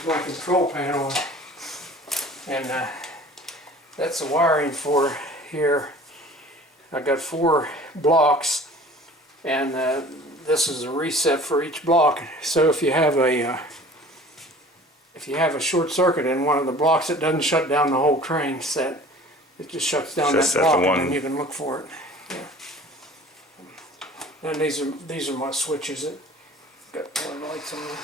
is my control panel, and that's the wiring for here. I got 4 blocks, and this is a reset for each block. So if you have a short circuit in one of the blocks, it doesn't shut down the whole train set. It just shuts down that block, and then you can look for it. Yeah. And these are my switches that got color lights on them.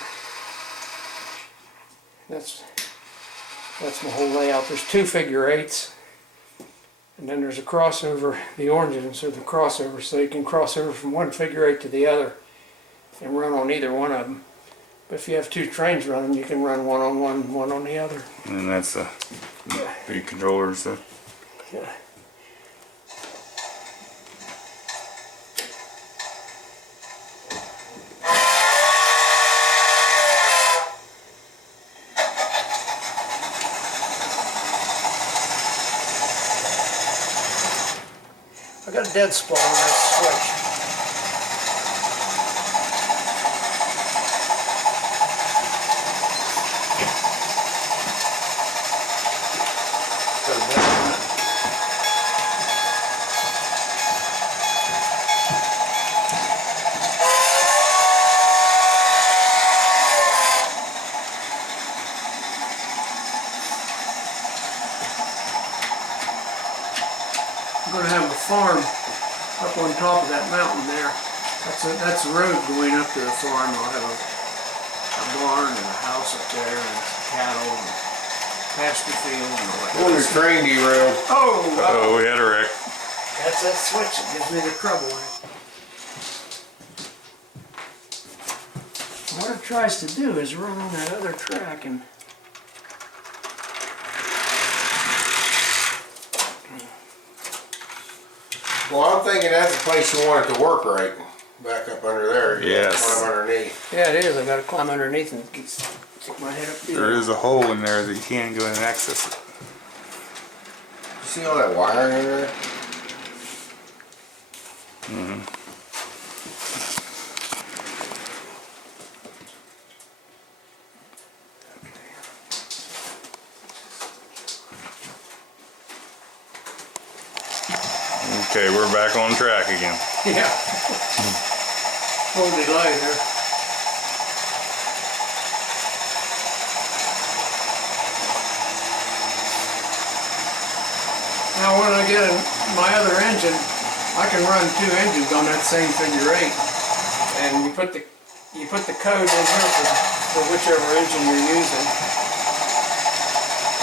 That's my whole layout. There's 2 figure-8s, and then there's a crossover, the orange ones are the crossover, so you can cross over from one figure-8 to the other and run on either one of them. But if you have 2 trains running, you can run one on one, one on the other. And that's a big controller and stuff. Yeah. I got a dead spot on that switch. I'm going to have a farm up on top of that mountain there. That's a road going up to the farm. I'll have a barn and a house up there and some cattle and pasture field and all that. When the train derailed. Oh, we had a wreck. That's that switch that gives me the trouble. What it tries to do is run on that other track and Well, I'm thinking that's the place you want it to work right. Back up under there. Yes. Climb underneath. yeah, it is. I got to climb underneath and stick my head up here. There is a hole in there that you can go in and access it. You see all that wiring in there? Okay, we're back on track again. Yeah. Full delay here. Now when I get my other engine, I can run 2 engines on that same figure-8. And you put the code in here for whichever engine you're using.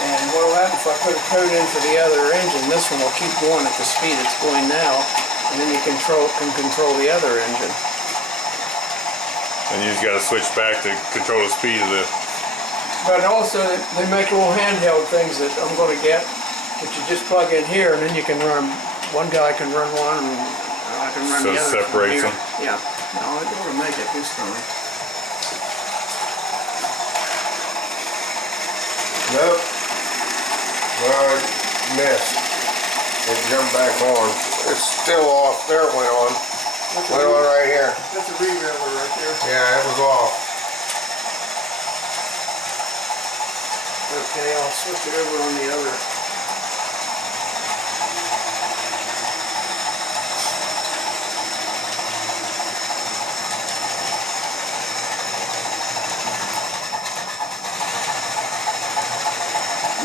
And what will happen if I put a code in for the other engine, this one will keep going at the speed it's going now, and then you can control the other engine. And you just got to switch back to control the speed of the... But also, they make little handheld things that I'm going to get, that you just plug in here, and then you can run, one guy can run one, and I can run the other. So it separates them? Yeah. No, it ought to make it this time. Nope. Well, it missed. It jumped back on. It's still off. There it went on. Went on right here. That's a re-rattler right there. Yeah, it was off. Okay, I'll switch it over on the other.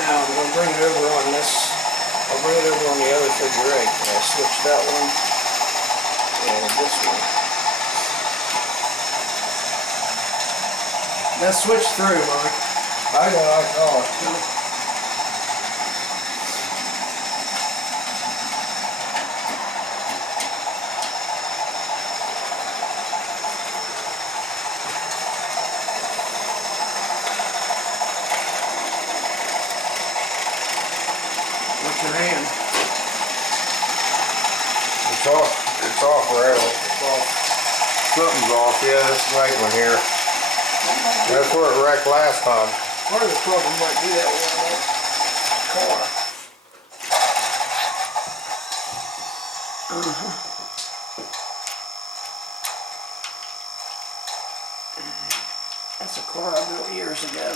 Now I'm going to bring it over on this. I'll bring it over on the other figure-8. I'll switch that one and this one. Now switch through, Mike. I know. What's your hand? It's off. It's off forever. It's off. Something's off. Yeah, this right one here. That's where it wrecked last time. Part of the problem might be that one on that car. That's a car I built years ago.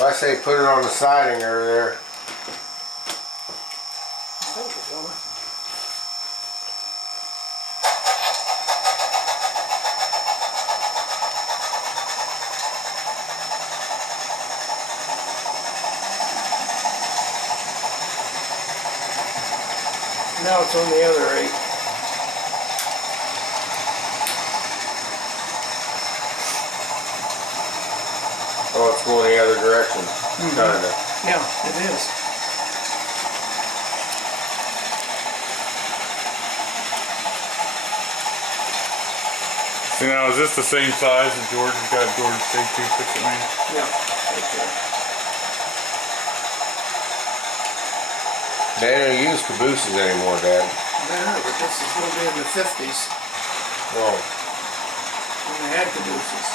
I say put it on the siding over there. I think it's on. Now it's on the other 8. Oh, it's going the other direction. Kinda. Yeah, it is. See, now is this the same size as George? You got George safety fix it, man? Yeah. Right there. They don't use cabooses anymore, Dad. No, but this is going to be in the 50s Oh. when they had cabooses.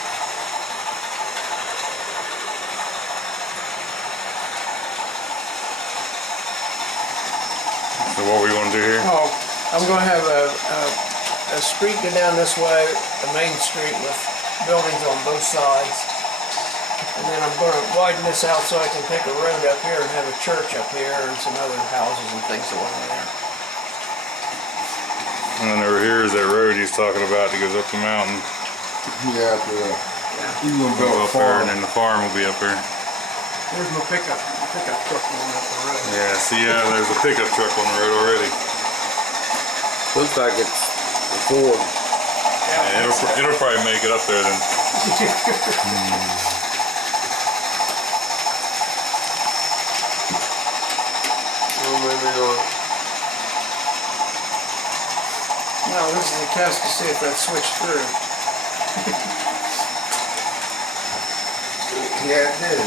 So what we want to do here? Oh, I'm going to have a street go down this way, a main street with buildings on both sides. And then I'm going to widen this out so I can take a road up here and have a church up here and some other houses and things along there. And then over here is that road he's talking about that goes up the mountain. Yeah, up there. You gonna Go build a up there, farm. and then the farm will be up there. There's my pickup truck going up the road. Yeah, see, there's a pickup truck on the road already. Looks like it's a Ford. Yeah, it'll probably make it up there then. Well, maybe not. Now this is a test to see if that switched through. Yeah, it did.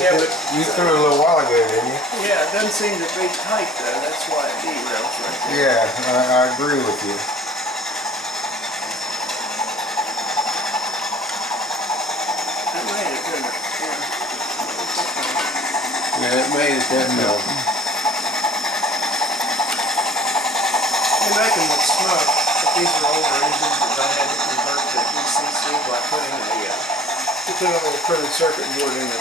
Yeah, but You threw it a little while ago, didn't you? yeah, it doesn't seem to be tight though. That's why it derails right there. Yeah, I agree with you. That made it, didn't it? Yeah. Yeah, it made it that milk. They make them with smoke, but these are older engines that I had to convert to DCC by putting you put a little printed circuit board in the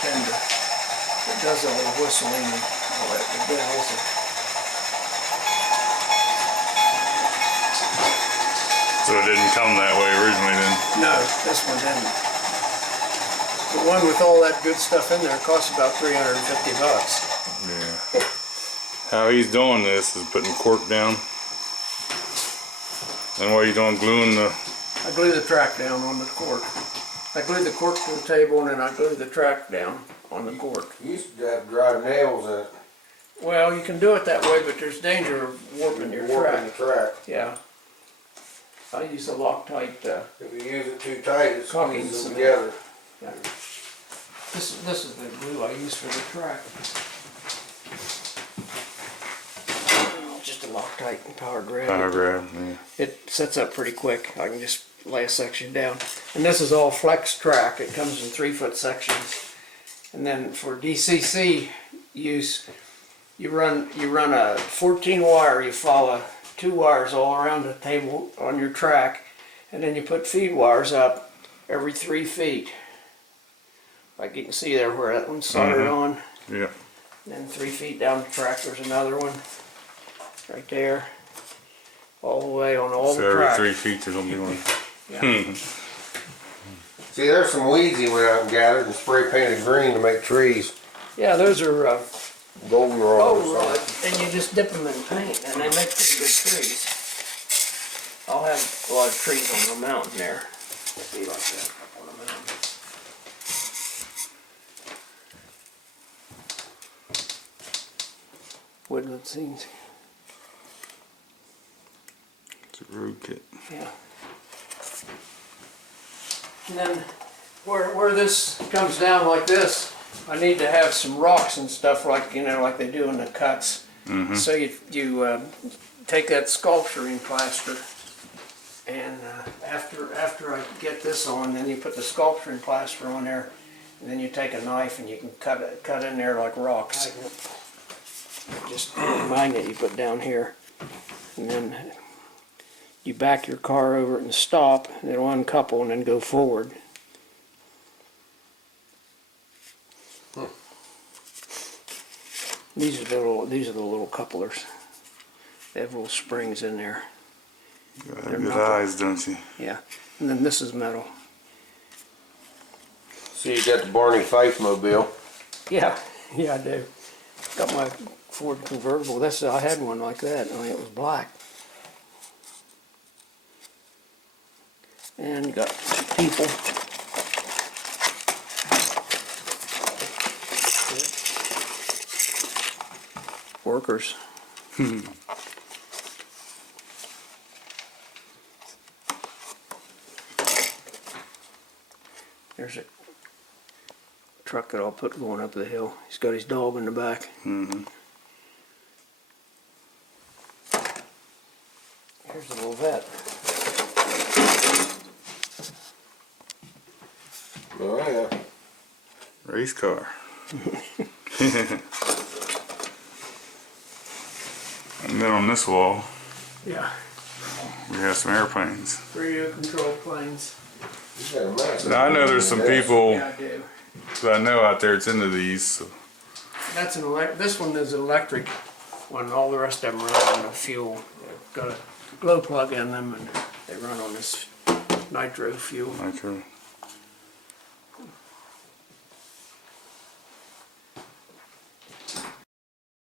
tender. It does all the whistling and all that, the bells. So it didn't come that way originally then. No, this one didn't. The one with all that good stuff in there costs about $350. Yeah. How he's doing this is putting cork down. And what are you doing, gluing the... I glue the track down on the cork. I glue the cork to the table and then I glue the track down on the cork. You used to have to drive nails in it. Well, you can do it that way, but there's danger of warping your Warping track. the track. Yeah. I use a Loctite. If you use it too tight, it Caulking squeezes them cement. together. Yeah. This is the glue I use for the track. Just a Loctite and power grab. Power grab, yeah. It sets up pretty quick. I can just lay a section down. And this is all flex track. It comes in 3-foot sections. And then for DCC use, you run a 14 wire. You follow 2 wires all around the table on your track, and then you put feed wires up every 3 feet. Like you can see there where that one's soldered on. Yeah. And then 3 feet down the track there's another one. Right there. All the way on all So the every track. 3 feet there's gonna be one. Yeah. See, there's some weeds he went out and gathered and spray painted green to make trees. Yeah, those are Goldenrod or goldenrod, something. and you just dip them in paint, and they make pretty good trees. I'll have a lot of trees on the mountain there. It'll be like that up on the mountain. Woodland scenes, It's a road kit. yeah. And then where this comes down like this, I need to have some rocks and stuff like, like they do in the cuts. So you take that sculpturing plaster, and after I get this on, then you put the sculpturing plaster on there, and then you take a knife and you can cut in there like rocks. Just a magnet you put down here, and then you back your car over it and stop, and it'll uncouple and then go forward. These are the little couplers. They have little springs in there. You got They're good nothing. eyes, don't you? Yeah, and then this is metal. So you got the Barney Fife mobile. Yeah, yeah, I do. Got my Ford convertible. I had one like that. Only it was black. And you got people. Workers. There's a truck that I'll put going up the hill. He's got his dog in the back. Mm-hmm. Here's the little vet. Oh yeah. Race car. And then on this wall, Yeah. we have some airplanes. Radio controlled planes. You got a massive Now I know there's some people Yeah, I do. that I know out there that's into these. So. That's this one is an electric one. All the rest of them run on fuel. Got a glow plug in them and they run on this nitro fuel. Nitro.